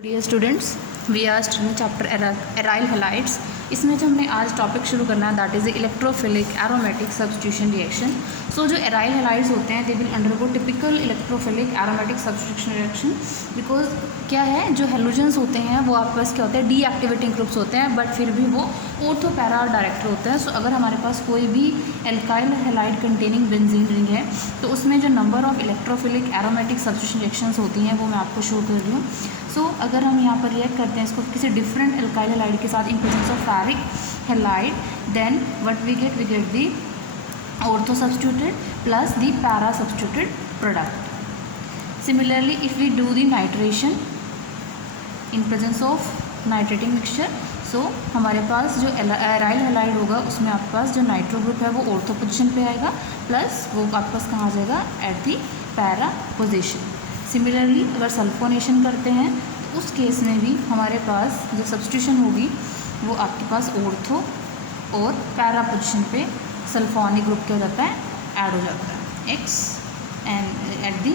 Dear students, we are studying chapter aryl halides. इसमें जो हमने आज टॉपिक शुरू करना है that is electrophilic aromatic substitution reaction. So जो एराइल हैलाइड्स होते हैं they will undergo typical electrophilic aromatic substitution reaction because क्या है, जो हेलोजेंस होते हैं वो आपके पास क्या होते हैं, डीएक्टिवेटिंग ग्रुप्स होते हैं, बट फिर भी वो ऑर्थो पैरा डायरेक्टर होते हैं। सो अगर हमारे पास कोई भी alkyl halide containing benzene ring है तो उसमें जो number of electrophilic aromatic substitution reactions होती हैं वो मैं आपको शो कर रही हूँ। सो अगर हम यहाँ पर रिएक्ट करते हैं इसको किसी डिफरेंट एल्काइल हैलाइड के साथ in presence of ferric halide, then what we get the ortho substituted plus the para substituted product. Similarly if we do the nitration in presence of nitrating mixture, so हमारे पास जो aryl halide होगा उसमें आपके पास जो nitro group है वो ऑर्थो पोजीशन पे आएगा, प्लस वो आपके पास कहाँ आ जाएगा, eight the para position. Similarly अगर सल्फोनेशन करते हैं तो उस केस में भी हमारे पास जो सब्स्टिट्यूशन होगी वो आपके पास ऑर्थो और पैरा पोजीशन पे सल्फोनिक ग्रुप क्या हो जाता है, ऐड हो जाता है, x and eight the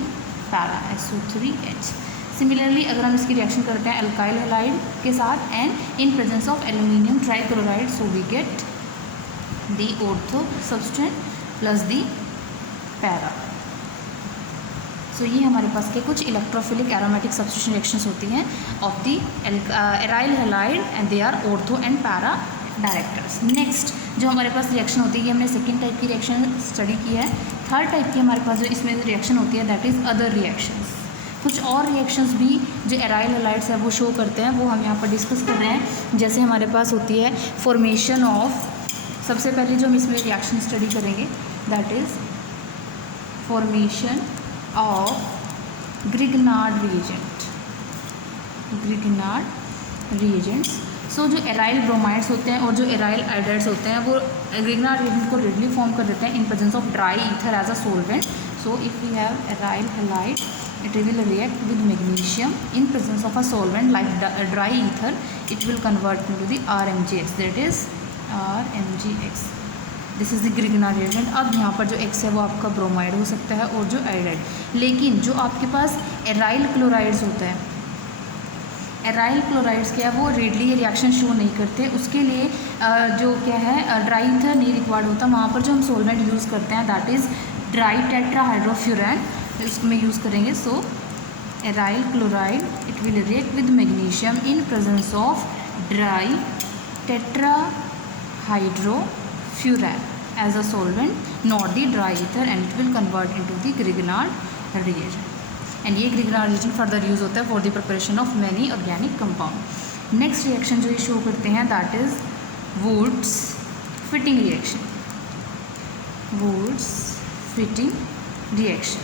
para SO3H। Similarly अगर हम इसकी रिएक्शन करते हैं अल्काइल हैलाइड के साथ and in presence of aluminium trichloride, so we get the ortho substituent plus the para. So ये हमारे पास के कुछ इलेक्ट्रोफिलिक एरोमेटिक सब्स्टिट्यूशन रिएक्शंस होती हैं of the aryl halide and they are ortho and para directors. Next जो हमारे पास reaction होती है, ये हमने सेकेंड टाइप की रिएक्शन स्टडी की है। थर्ड टाइप की हमारे पास जो इसमें रिएक्शन होती है दैट इज़ अदर रिएक्शंस। कुछ और रिएक्शंस भी जो एराइल हैलाइड्स है वो शो करते हैं, वो हम यहाँ पर डिस्कस कर रहे हैं। जैसे हमारे पास होती है फॉर्मेशन ऑफ, सबसे पहले जो हम इसमें रिएक्शन स्टडी करेंगे that is formation of Grignard reagents. So जो एराइल ब्रोमाइड्स होते हैं और जो एराइल आइडाइड्स होते हैं वो ग्रिग्नार्ड रिएजेंट को रेडली फॉर्म कर देते हैं in presence of dry ether as a solvent. So if we have aryl halide it will react with magnesium in presence of a solvent like dry ether, it will convert into the RMgX, that is RMgX. This is the Grignard reagent. अब यहाँ पर जो X है वो आपका bromide हो सकता है और जो आयोडाइड, लेकिन जो आपके पास एराइल क्लोराइड्स होता है, एराइल क्लोराइड्स क्या है वो रेडली ये रिएक्शन शो नहीं करते। उसके लिए जो क्या है ड्राई ईथर नहीं रिक्वायर्ड होता, वहाँ पर जो हम सोलवेंट यूज़ करते हैं दैट इज़ ड्राई टेट्राहाइड्रोफ्यूरैन, इसमें यूज़ करेंगे। So aryl chloride it will react with magnesium in presence of dry tetrahydrofuran as a solvent, not the dry ether, and it will convert into the Grignard reagent. And ये Grignard reagent further use होता है for the preparation of many organic compound. Next reaction जो ये show करते हैं that is Woods fitting reaction. Woods fitting reaction.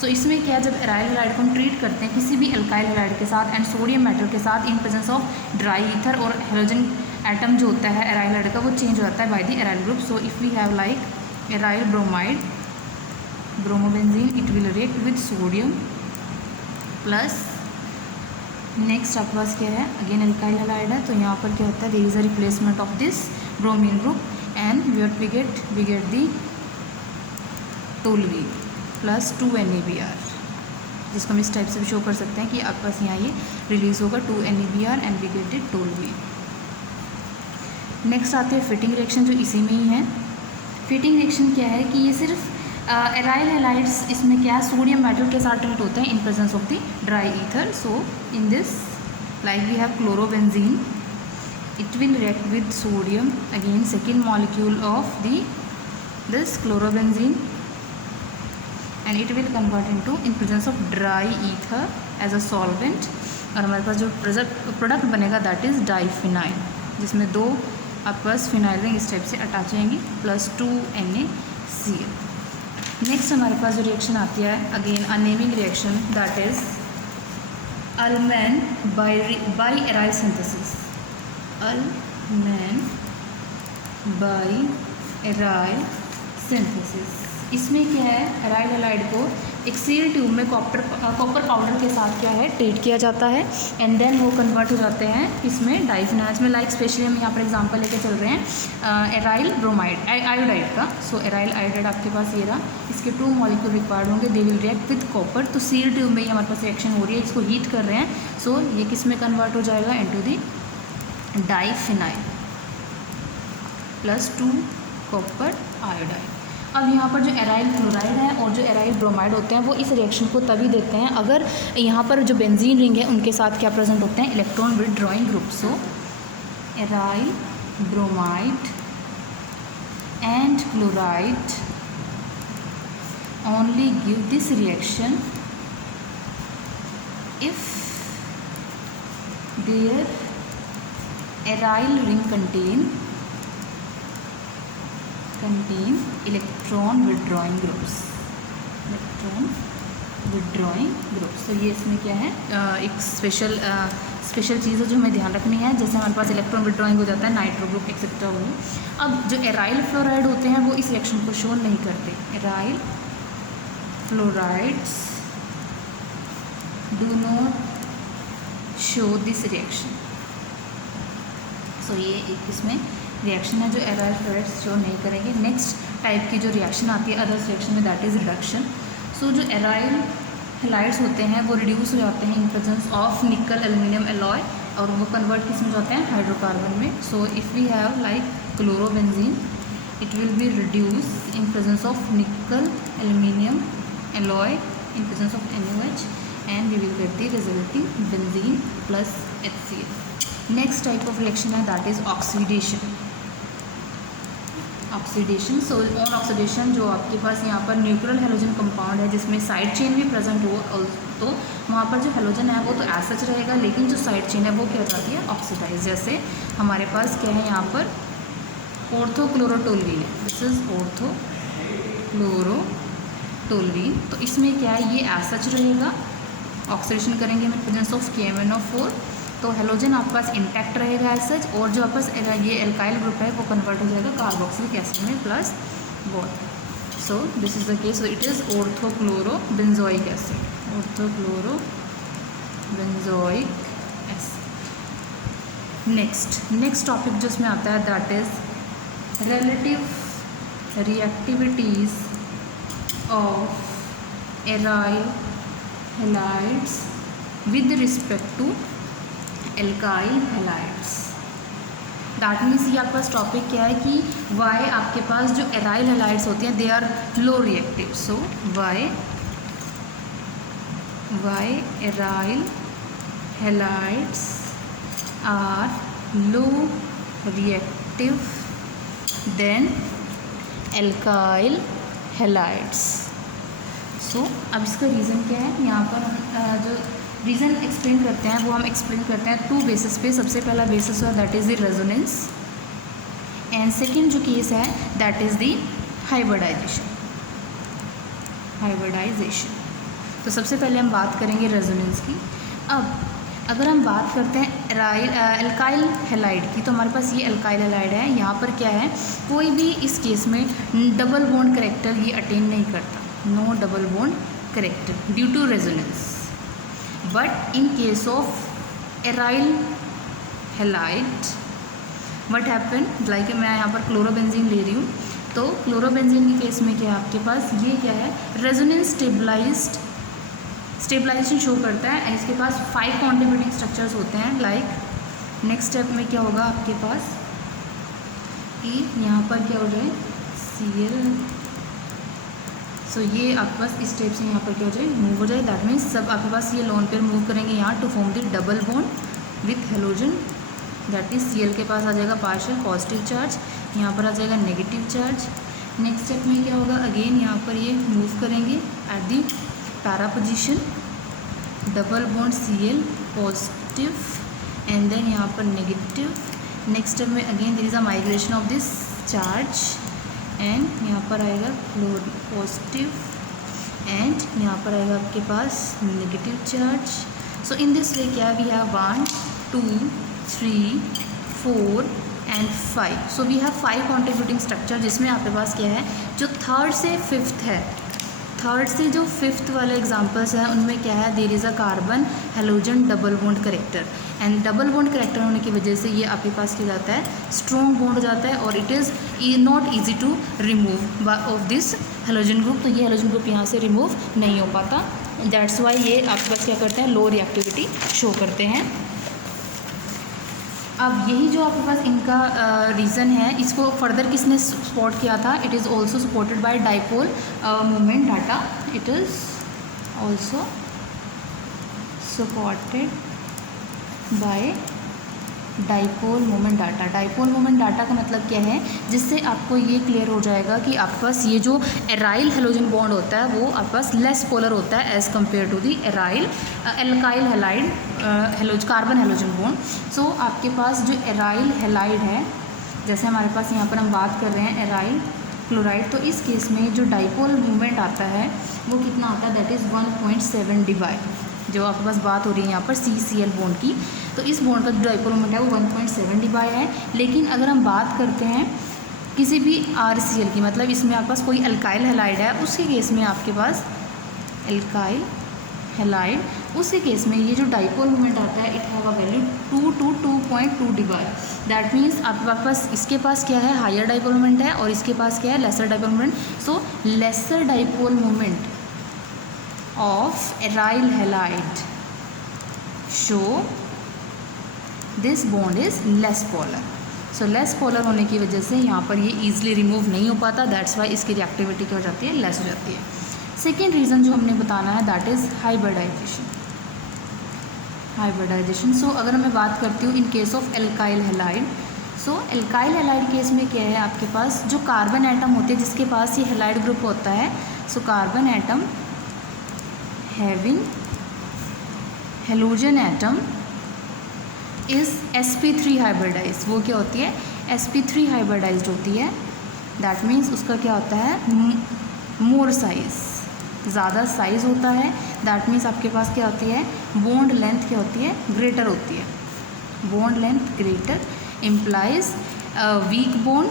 सो इसमें क्या है, जब एराइल हैलाइड को हम ट्रीट करते हैं किसी भी एल्काइल हैलाइड के साथ एंड सोडियम मेटल के साथ in presence of dry ether, और हेलोजन एटम जो होता है एराइल हैलाइड का वो चेंज हो जाता है by the aryl group. So if we have like aryl bromide bromobenzene it will react with sodium plus, next आपके पास क्या है अगेन एल्काइल हैलाइड है, तो यहाँ पर क्या होता है there is a replacement of this bromine group and what we get the toluene plus 2NaBr, जिसको हम इस टाइप से भी शो कर सकते हैं कि आपके पास यहाँ ये रिलीज होगा 2NaBr and we get it toluene. Next आते हैं फिटिंग रिएक्शन जो इसी में ही है। फिटिंग रिएक्शन क्या है कि ये सिर्फ एराइल हैलाइड्स इसमें क्या है सोडियम मेटल के साथ ट्रीट होते हैं in presence of the dry ether. So in this like we have chlorobenzene, it will react with sodium, again second molecule of this chlorobenzene, and it will convert into in presence of dry ether as a solvent, और हमारे पास जो product बनेगा that is diphenyl, जिसमें दो आपके पास phenyl ring इस टाइप से अटैच जाएंगी प्लस 2NaCl। नेक्स्ट हमारे पास जो रिएक्शन आती है again a naming reaction that is Ullmann biaryl synthesis, Ullmann biaryl synthesis. इसमें क्या है एराइल हैलाइड को एक सील ट्यूब में कॉपर पाउडर के साथ क्या है ट्रीट किया जाता है एंड देन वो कन्वर्ट हो जाते हैं इसमें डाइफिनाइल्स में। लाइक स्पेशली हम यहाँ पर एग्जांपल लेके चल रहे हैं एराइल ब्रोमाइड आयोडाइड का। सो एराइल आयोडाइड आपके पास ये रहा, इसके 2 मॉलिक्यूल रिक्वायर्ड होंगे, दे विल रिएक्ट विद कॉपर। तो सील ट्यूब में ये हमारे पास रिएक्शन हो रही है, इसको हीट कर रहे हैं। सो ये किस में कन्वर्ट हो जाएगा, into the diphenyl +2 copper iodide. अब यहाँ पर जो एराइल क्लोराइड है और जो एराइल ब्रोमाइड होते हैं वो इस रिएक्शन को तभी देते हैं अगर यहाँ पर जो बेंजीन रिंग है उनके साथ क्या प्रेजेंट होते हैं, electron withdrawing group. So aryl bromide and chloride only give this reaction if their aryl ring contain electron withdrawing groups। तो ये इसमें क्या है एक स्पेशल चीज़ है जो हमें ध्यान रखनी है। जैसे हमारे पास इलेक्ट्रॉन विड्रॉइंग हो जाता है, नाइट्रो ग्रुप एक्सेट्रा हो। अब जो एराइल फ्लोराइड होते हैं वो इस रिएक्शन को शो नहीं करते। Aryl fluorides do not show this reaction. So ये एक इसमें रिएक्शन है जो एराइल फ्लोराइड्स शो नहीं करेंगे। नेक्स्ट टाइप की जो रिएक्शन आती है अदर्स रिएक्शन में, दैट इज़ रिडक्शन। सो जो एराइल हैलाइड्स होते हैं वो रिड्यूस हो जाते हैं in presence of nickel aluminium alloy और वो कन्वर्ट किस में जाते हैं, हाइड्रोकार्बन में। So if we have like chlorobenzene it will be reduced in presence of nickel aluminium alloy in presence of NaOH and we will get the resulting benzene plus HCl. Next type of reaction है that is oxidation. So on oxidation जो आपके पास यहाँ पर neutral halogen compound है जिसमें side chain भी present हो तो वहाँ पर जो हेलोजन है वो तो ऐसा सच रहेगा, लेकिन जो साइड चेन है वो क्या हो जाती है, ऑक्सीडाइज। जैसे हमारे पास क्या है यहाँ पर ऑर्थोक्लोरोटोल्यूरीन है, दिस इज ऑर्थोक्लोरोटोल्यूरीन। तो इसमें क्या है, ये एज सच रहेगा, ऑक्सीडेशन करेंगे में प्रेजेंस ऑफ KMnO4 तो हेलोजन आपके पास इंटैक्ट रहेगा एज सच, और जो आपके पास ये एल्काइल ग्रुप है वो कन्वर्ट हो जाएगा कार्बोक्सिलिक एसिड में plus water. So this is the case, so it is orthochlorobenzoic acid, orthochlorobenzoic acid. Next topic जो इसमें आता है that is relative reactivities of aryl halides with respect to alkyl halides। That means ये आपके पास topic क्या है कि Y आपके पास जो एराइल हैलाइड्स होती हैं they are low reactive. So why aryl halides are low reactive than alkyl halides. So अब इसका रीज़न क्या है, यहाँ पर हम जो रीज़न एक्सप्लेन करते हैं वो हम एक्सप्लेन करते हैं 2 बेसिस पे। सबसे पहला बेसिस है that is the resonance and second जो केस है दैट इज़ द हाइब्रिडाइजेशन। तो सबसे पहले हम बात करेंगे रेजोनेंस की। अब अगर हम बात करते हैं एल्काइल हैलाइड की तो हमारे पास ये एल्काइल हैलाइड है, यहाँ पर क्या है, कोई भी इस केस में डबल बॉन्ड करेक्टर ये अटेन नहीं करता, no double bond character due to resonance. But in case of aryl halide what happen, like मैं यहाँ पर क्लोरोबेंजीन ले रही हूँ, तो क्लोरोबेंजीन के केस में क्या है आपके पास, ये क्या है, रेजोनेंस स्टेबलाइजेशन शो करता है एंड इसके पास 5 कॉन्ट्रीब्यूटिंग स्ट्रक्चर्स होते हैं। लाइक नेक्स्ट स्टेप में क्या होगा आपके पास कि यहाँ पर क्या हो जाए Cl। सो ये आपके पास इस स्टेप से यहाँ पर क्या हो जाए, मूव हो जाए। दैट मीन्स सब आपके पास ये लोन पेयर मूव करेंगे यहाँ to form the double bond with halogen. That is Cl के पास आ जाएगा पार्शियल पॉजिटिव चार्ज, यहाँ पर आ जाएगा नेगेटिव चार्ज। नेक्स्ट स्टेप में क्या होगा, अगेन यहाँ पर ये मूव करेंगे at the para position, double bond Cl positive and then यहाँ पर नेगेटिव। नेक्स्ट स्टेप में again there is a migration of this charge and यहाँ पर आएगा पॉजिटिव एंड यहाँ पर आएगा आपके पास negative charge. So in this way क्या we have 1 2 3 4 and 5। So we have 5 contributing structure जिसमें आपके पास क्या है, जो थर्ड से फिफ्थ है, थर्ड से जो फिफ्थ वाले एग्जांपल्स हैं उनमें क्या है, there is a carbon halogen double bond character, and double bond character होने की वजह से ये आपके पास क्या जाता है, स्ट्रॉन्ग बॉन्ड हो जाता है और it is not easy to remove of this halogen group. तो ये हैलोजन ग्रुप यहाँ से रिमूव नहीं हो पाता, दैट्स वाई ये आपके पास क्या करते हैं, लो रिएक्टिविटी शो करते हैं। अब यही जो आपके पास इनका रीज़न है, इसको फर्दर किसने सपोर्ट किया था, it is also supported by dipole moment data, it is also supported by dipole moment data. Dipole moment data का मतलब क्या है, जिससे आपको ये क्लियर हो जाएगा कि आपके पास ये जो एराइल हेलोजन बॉन्ड होता है वो आपके पास लेस पोलर होता है as compare to the aryl alkyl halide carbon halogen bond. So आपके पास जो एराइल हेलाइड है, जैसे हमारे पास यहाँ पर हम बात कर रहे हैं एराइल क्लोराइड, तो इस केस में जो डाइपोल मोमेंट आता है वो कितना आता है, दैट इज़ 1.7 डिवाई। जो आपके पास बात हो रही है यहाँ पर CCl बॉन्ड की, तो इस बॉन्ड का जो डाइपोल मोमेंट है वो 1.7 डिवाई है। लेकिन अगर हम बात करते हैं किसी भी RCl की, मतलब इसमें आपके पास कोई अल्काइल हैलाइड है, उसके केस में आपके पास अल्काइल हैलाइड, उसके केस में ये जो डाइपोल मोमेंट आता है it have a value 2 to 2.2 debye. That means आपके पास इसके पास क्या है, हायर डाइपोल मोमेंट है और इसके पास क्या है, lesser dipole moment. So lesser dipole moment of aryl halide show this bond is less polar। so less polar होने की वजह से यहाँ पर ये easily remove नहीं हो पाता, that's why इसकी reactivity क्या हो जाती है, less हो जाती है। second reason जो हमने बताना है that is hybridization। hybridization so अगर मैं बात करती हूँ in case of alkyl halide, so alkyl halide case में क्या है, आपके पास जो कार्बन एटम होते हैं जिसके पास ये halide ग्रुप होता है, so carbon atom having halogen atom is sp3 hybridized। वो क्या होती है, sp3 hybridized होती है। that means उसका क्या होता है, मोर साइज, ज़्यादा साइज होता है। that means आपके पास क्या होती है, बॉन्ड लेंथ क्या होती है, ग्रेटर होती है। Bond length greater implies weak bond,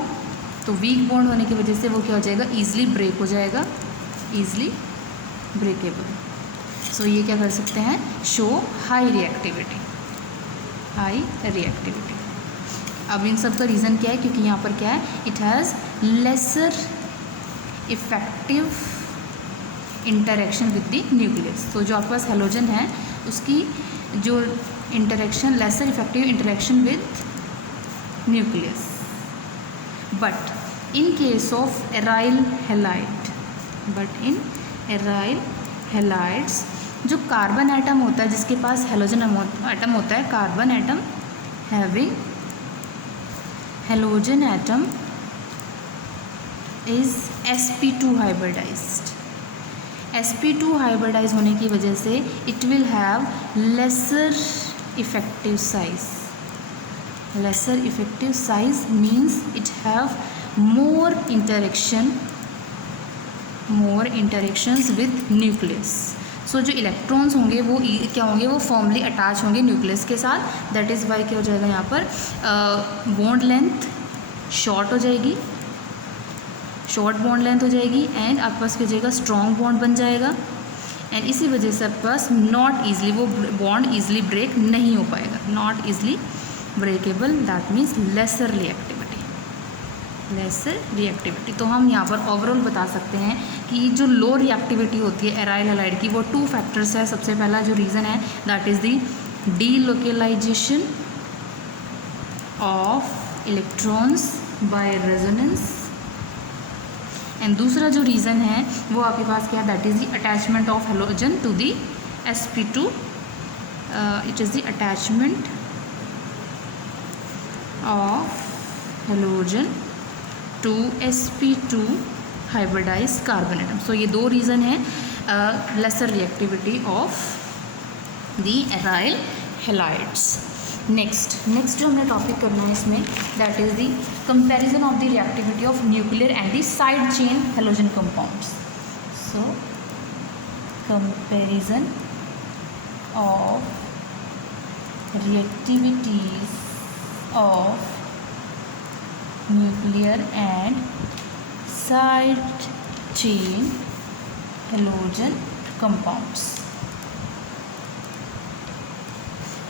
तो वीक बॉन्ड होने की वजह से वो क्या हो जाएगा, ईजिली ब्रेक हो जाएगा, ईजिली ब्रेकेबल। सो ये क्या कर सकते हैं, show high reactivity, high reactivity. अब इन सब का रीज़न क्या है, क्योंकि यहाँ पर क्या है, it has lesser effective interaction with the nucleus. तो जो आपके पास हेलोजन है उसकी जो interaction, lesser effective interaction with nucleus. But in case of aryl halide, but in aryl halides जो कार्बन एटम होता है जिसके पास हेलोजन एटम होता है, carbon atom having halogen atom is sp2 hybridised. sp2 hybridise होने की वजह से it will have lesser effective size. Lesser effective size means it have more interactions with nucleus. So जो इलेक्ट्रॉन्स होंगे वो क्या होंगे, वो फॉर्मली अटैच होंगे न्यूक्लियस के साथ। दैट इज़ वाई क्या हो जाएगा, यहाँ पर बॉन्ड लेंथ शॉर्ट हो जाएगी, शॉर्ट बॉन्ड लेंथ हो जाएगी, एंड आपके पास क्या हो जाएगा, स्ट्रॉन्ग बॉन्ड बन जाएगा। एंड इसी वजह से आपके पास नॉट ईजिली वो बॉन्ड ईजिली ब्रेक नहीं हो पाएगा, not easily breakable. That means lesser reactivity. तो हम यहाँ पर ओवरऑल बता सकते हैं कि जो लो रिएक्टिविटी होती है एराइल हैलाइड की, वो 2 फैक्टर्स है। सबसे पहला जो रीज़न है that is the delocalization of electrons by resonance, and दूसरा जो रीज़न है वो आपके पास क्या है, that is the attachment of halogen to the sp2, it is the attachment of halogen to sp2 hybridized carbon atom. So ये 2 reason है lesser reactivity of the aryl halides. Next जो हमने टॉपिक करना है इसमें, that is the comparison of the reactivity of nuclear and the side chain halogen compounds. So comparison of reactivities of nuclear and side chain halogen compounds.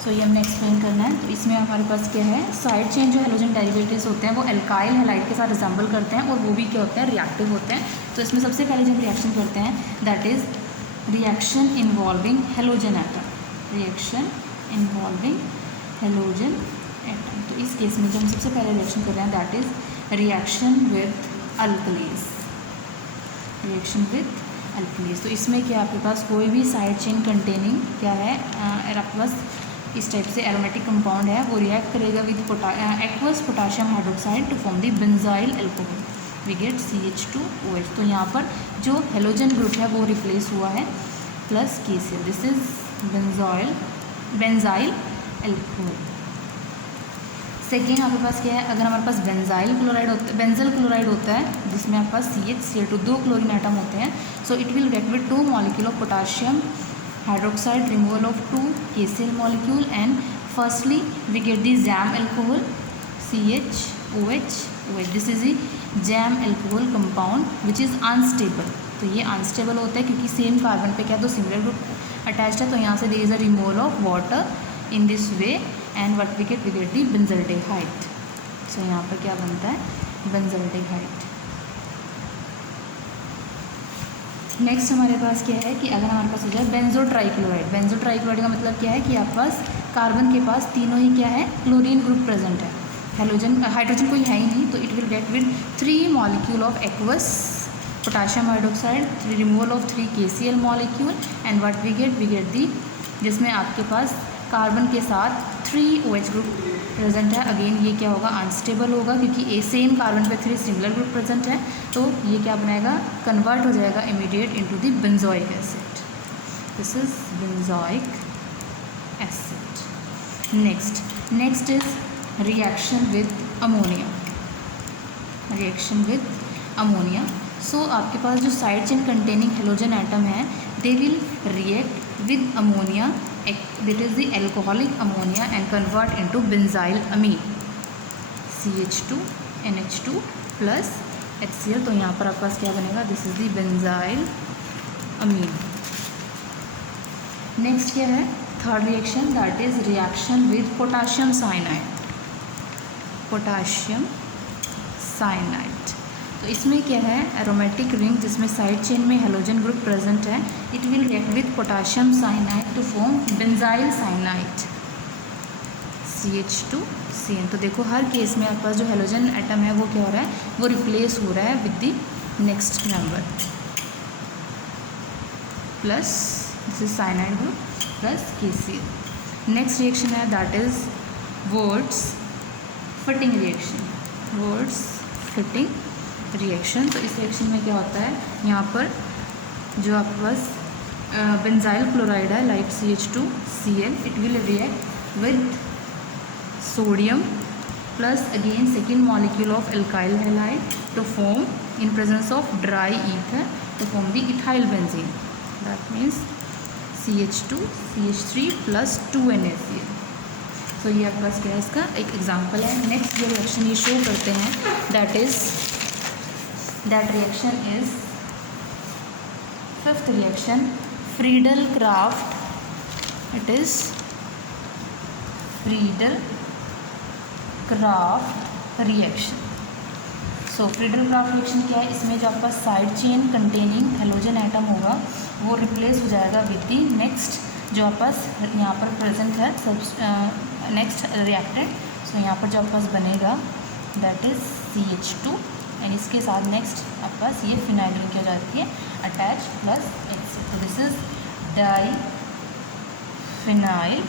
So ये हमने explain करना है। तो इसमें हमारे पास क्या है, साइड चेन जो हेलोजन डेरिवेटिव्स होते हैं वो एल्काइल हैलाइड के साथ रिजेंबल करते हैं और वो भी क्या होते हैं, रिएक्टिव होते हैं। तो इसमें सबसे पहले जब रिएक्शन करते हैं that is reaction involving halogen atom, reaction involving halogen atom. तो इस केस में जो हम सबसे पहले रिएक्शन कर रहे हैं that is reaction with alkalis, reaction with alkalis. तो इसमें क्या आपके पास कोई भी साइड चेन कंटेनिंग क्या है, आपके पास इस टाइप से एरोमेटिक कंपाउंड है, वो रिएक्ट करेगा with aqueous potassium hydroxide to form the benzyl alcohol, we get CH2OH। तो यहाँ पर जो हेलोजन ग्रुप है वो रिप्लेस हुआ है plus KCl, this is benzyl alcohol. Second आपके पास क्या है, अगर हमारे पास बेंजाइल क्लोराइड होता है जिसमें आपके पास CH Cl2 दो क्लोरीन एटम होते हैं, so it will react with 2 molecule of potassium hydroxide, removal of 2 KCl molecule, and firstly we get the jam alcohol CHOH. This is the jam alcohol compound which is unstable. तो ये unstable होता है क्योंकि same carbon पे क्या है, तो similar group attached है। तो यहाँ से there is a removal of water in this way and what we get the benzaldehyde. So यहाँ पर क्या बनता है, बेंजल्डेहाइड। नेक्स्ट हमारे पास क्या है कि अगर हमारे पास हो जाए बेंजोट्राइक्लोराइड का मतलब क्या है कि आपके पास कार्बन के पास तीनों ही क्या है, क्लोरीन ग्रुप प्रेजेंट है, हाइड्रोजन कोई है ही नहीं। तो it will get with 3 molecule of aqueous potassium hydroxide, removal of 3 KCl molecule and what we get the, जिसमें आपके पास कार्बन के साथ 3 OH ग्रुप प्रेजेंट है। अगेन ये क्या होगा, अनस्टेबल होगा क्योंकि सेम कार्बन पे 3 सिमिलर ग्रुप प्रेजेंट है। तो ये क्या बनाएगा, कन्वर्ट हो जाएगा immediate into the benzoic acid, this is benzoic acid. Next is reaction with ammonia, reaction with ammonia. So आपके पास जो side chain containing halogen atom है they will react with ammonia, that is the alcoholic ammonia and convert into benzyl amine CH2NH2 plus HCl। तो यहाँ पर आपके पास क्या बनेगा, this is the benzyl amine. Next क्या है, third reaction that is reaction with potassium cyanide, potassium cyanide. तो इसमें क्या है, एरोमेटिक रिंग जिसमें साइड चेन में हेलोजन ग्रुप प्रेजेंट है, it will react with potassium cyanide to form benzyl cyanide CH2CN। तो देखो हर केस में आपके पास जो हेलोजन एटम है वो क्या हो रहा है, वो रिप्लेस हो रहा है with the next number plus this is cyanide group plus KCl। Next reaction है that is Wurtz Fittig reaction, Wurtz Fittig reaction. तो इस रिएक्शन में क्या होता है, यहाँ पर जो आपके पास बेंजाइल क्लोराइड है like CH2Cl, it will react with sodium plus again second molecule of alkyl halide to form in presence of dry ether to form the ethyl benzene, that means CH2CH3 plus 2NaCl। तो ये आपके पास क्या है, इसका एक example है। Next जो रिएक्शन ये शो करते हैं that reaction is fifth reaction Friedel-Crafts, it is Friedel-Crafts reaction. So Friedel-Crafts reaction क्या है, इसमें जो आपका side chain containing halogen atom होगा वो रिप्लेस हो जाएगा विद दी नेक्स्ट जो आपके पास यहाँ पर प्रेजेंट है नेक्स्ट रिएक्टेड। सो यहाँ पर जो आपके पास बनेगा दैट इज CH2 एंड इसके साथ नेक्स्ट आपके पास ये फिनाइल रिंग क्या जाती है अटैच प्लस HCl। तो this is diphenyl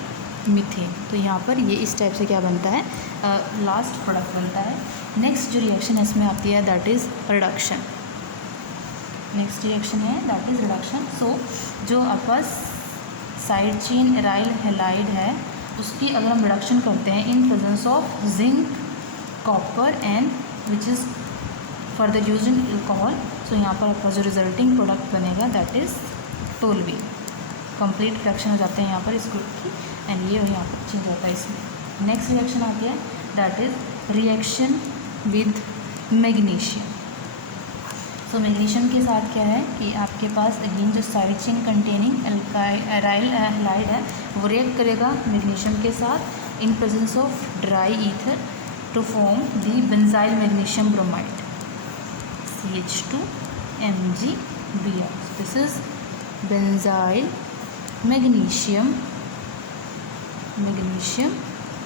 methane. तो यहाँ पर ये इस टाइप से क्या बनता है, लास्ट प्रोडक्ट बनता है। नेक्स्ट जो रिएक्शन है इसमें आती है that is reduction. Next reaction है दैट इज़ रिडक्शन। सो जो आपके पास साइड चेन एराइल हैलाइड है उसकी अगर हम रिडक्शन करते हैं in presence of zinc, copper and which is further use in alcohol. So यहाँ पर आपका जो रिजल्टिंग प्रोडक्ट बनेगा that is toluol. Complete reduction हो जाते हैं यहाँ पर इस ग्रुप की एंड ये यहाँ पर चेंज होता है इसमें। नेक्स्ट रिएक्शन आती है that is reaction with magnesium. So magnesium के साथ क्या है कि आपके पास अगेन जो side chain containing aryl halide है वो रिएक्ट करेगा मैग्नीशियम के साथ in presence of dry ether to form the benzyl magnesium bromide CH2MgBr. This is benzyl magnesium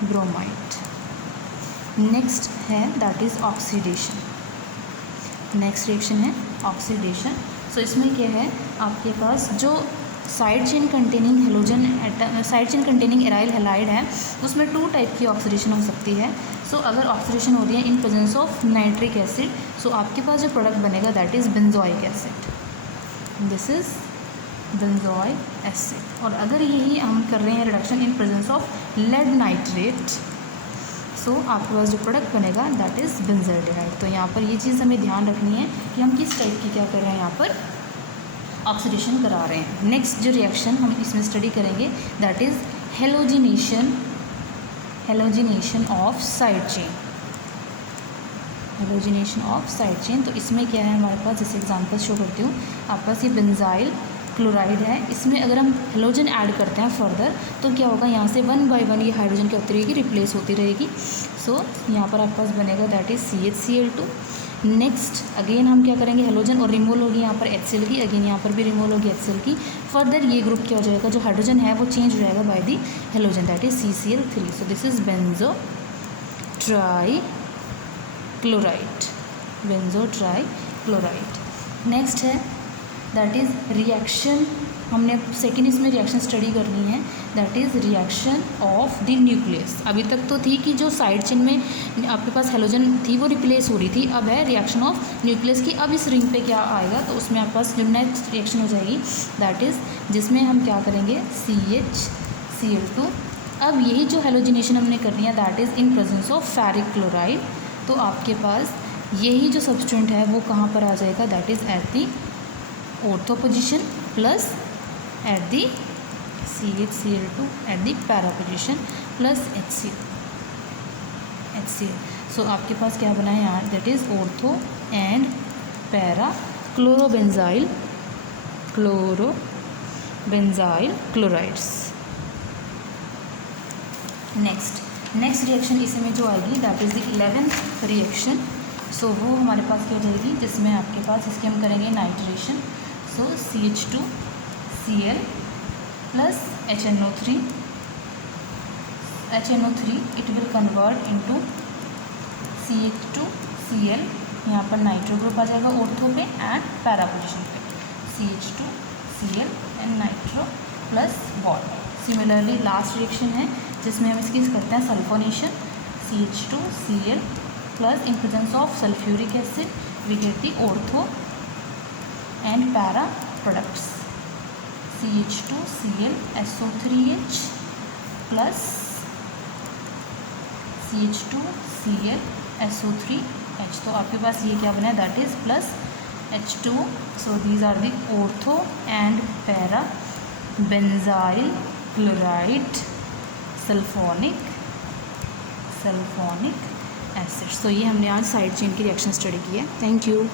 bromide. Next है that is oxidation. Next reaction है oxidation. So इसमें क्या है आपके पास जो side chain containing aryl halide है उसमें 2 टाइप की ऑक्सीडेशन हो सकती है. सो अगर ऑक्सीडेशन हो रही है in presence of nitric acid, so आपके पास जो प्रोडक्ट बनेगा that is benzoic acid. This is benzoic acid. और अगर यही हम कर रहे हैं reduction in presence of lead nitrate, so आपके पास जो प्रोडक्ट बनेगा दैट इज़ बेंजाइल्डिहाइड. तो यहाँ पर ये चीज़ हमें ध्यान रखनी है कि हम किस टाइप की क्या कर रहे हैं, यहाँ पर ऑक्सीडेशन करा रहे हैं. नेक्स्ट जो रिएक्शन हम इसमें स्टडी करेंगे that is halogenation of side chain. तो इसमें क्या है हमारे पास, जैसे एग्जांपल शो करती हूँ. आपके पास ये बेंजाइल क्लोराइड है, इसमें अगर हम हेलोजन ऐड करते हैं फर्दर तो क्या होगा, यहाँ से 1 बाय 1 ये हाइड्रोजन क्या होती रहेगी, रिप्लेस होती रहेगी. सो यहाँ पर आपके पास बनेगा that is CHCl2. Next again हम क्या करेंगे, हेलोजन और रिमूवल होगी यहाँ पर HCl की, अगेन यहाँ पर भी रिमूवल होगी HCl की. फर्दर ये ग्रुप क्या हो जाएगा, जो हाइड्रोजन है वो चेंज हो जाएगा by the halogen that is CCl3. So this is benzotrichloride. Next है दैट इज़ रिएक्शन. हमने सेकेंड इसमें रिएक्शन स्टडी करनी है that is reaction of the nucleus. अभी तक तो थी कि जो साइड चेन में आपके पास हेलोजन थी वो रिप्लेस हो रही थी, अब है रिएक्शन ऑफ न्यूक्लियस की. अब इस रिंग पे क्या आएगा, तो उसमें आपके पास जो नेक्स्ट रिएक्शन हो जाएगी दैट इज़ जिसमें हम क्या करेंगे CHCl2. अब यही जो हेलोजिनेशन हमने करनी है that is in presence of ferric chloride. तो आपके पास यही जो सब्सटेंट है वो कहाँ पर आ जाएगा, that is at the ortho position plus at the CHCl2 at the para position plus HCl. So आपके पास क्या बना है यहाँ, that is ortho and para chlorobenzyl chlorides. Next reaction इसमें जो आएगी that is the 11th reaction. So वो हमारे पास क्या हो जाएगी, जिसमें आपके पास इसके हम करेंगे nitration. So CH2Cl plus HNO3 it will convert into CH2Cl. यहाँ पर नाइट्रो ग्रुप आ जाएगा ऑर्थो पे एंड पैरा पोजिशन पे, CH2Cl and nitro plus bond. Similarly last reaction है जिसमें हम इसकी करते हैं sulphonation. CH2Cl plus in presence of sulphuric acid we get the ortho and para products CH2Cl SO3H plus CH2Cl SO3H. तो आपके पास ये क्या बना है that is plus H2. So these are the ortho and para benzyl chloride sulphonic acid. तो ये हमने आज साइड चेन की रिएक्शन स्टडी की है. Thank you.